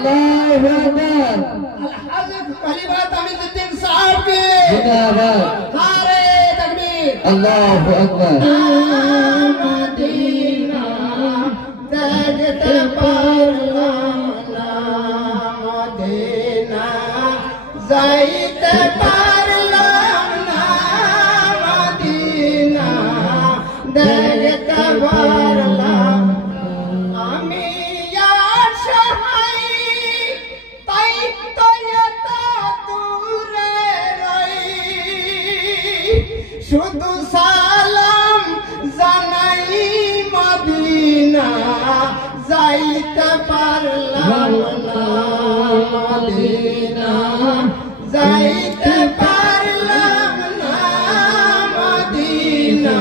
अल्लाहु अकबर हज़रत खलीफा तमीज़ुद्दीन साहब के जिंदाबाद नारे तकबीर अल्लाहु अकबर मदीना देखते परलाना मदीना जाइते परलाना मदीना देखते परलाना আমি আশা হাই তাই তো এত দূরে রই শুধু সালাম জানাই মদিনা যাইতে পারলাম না মদিনা যাইতে পারলাম না মদিনা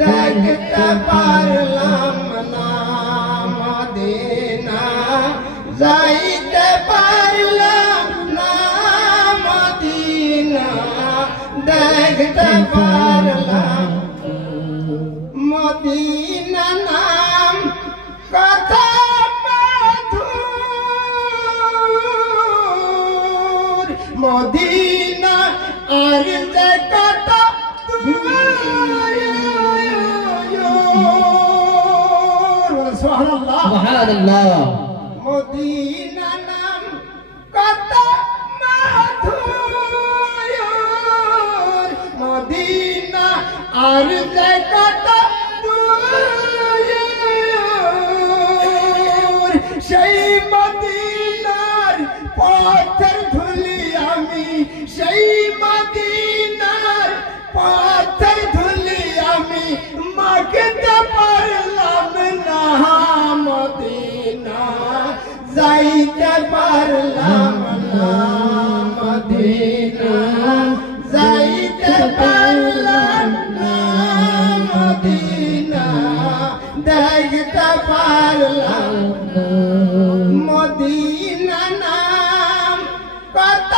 দেখতে পারলাম না মদিনা যাইতে পারলাম না মদিনা দেখতে পারলাম মদিনা নাম কথা মধুর মদিনা আর যে কথা সুবহানাল্লাহ সুবহানাল্লাহ মদিনা নাম কত মধুর মদিনা আর যে কত দূর সেই মদিনার পথের ধুলি আমি সেই মদিনার পথের ধুলি আমি মাখতে পারলাম না মদিনা যাইতে পারলাম না মদিনা যাইতে পারলাম না মদিনা দেখতে পারলাম মদিনা নাম কত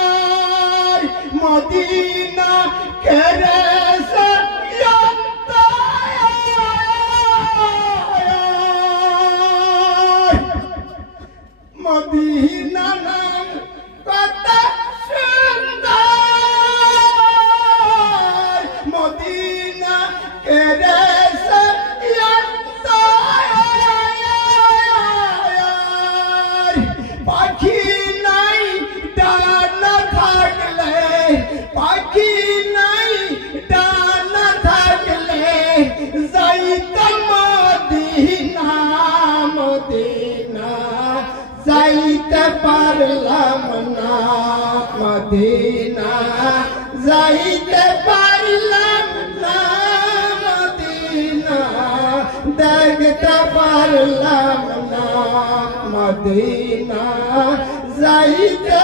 সুন্দর মদিনা কেরে মদিনা নাম কত সুন্দর মদিনা কেরে পাখি নাই ডানা থাকলে পাখি নাই ডানা থাকলে যাইতাম মদিনা মদিনা যাইতে পারলাম না মদিনা যাইতে পারলাম না মদিনা দেখতে পারলাম না মদিনা যাইতে